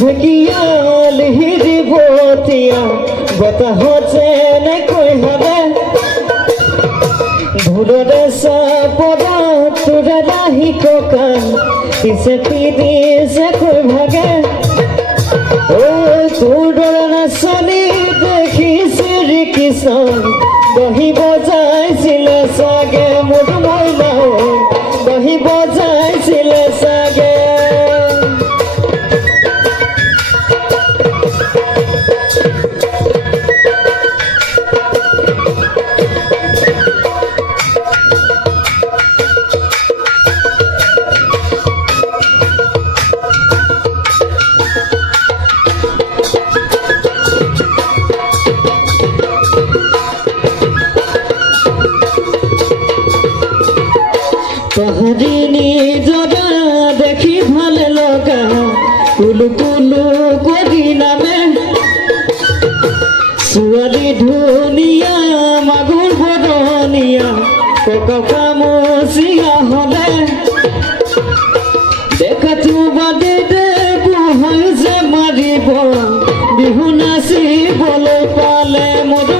ঢেকিয়াল হিৰিবতীয়া বতাহত যেনেকৈ ভাবে ধুৰৰে চাপৰা তোৰে ৰাহি কঁকাল পিছে পিৰিছেকৈ ভাগে তোৰ নাচনী দেখিছে ৰিকিছন দহি বজাইছিলে চাগে মোৰ মইনাও দহি বজাইছিলে চাগে পাহাৰিনী জৰা দেখি ভাল লগা কুলু কুলু কৰি নামে ছোৱালী ধুনীয়া মাগুৰ বৰণীয়া ককামুচিয়া হলে দেখাতো বাদে দেবো হয় যে মাৰিব বিহু নাচিবলৈ পালে মোৰ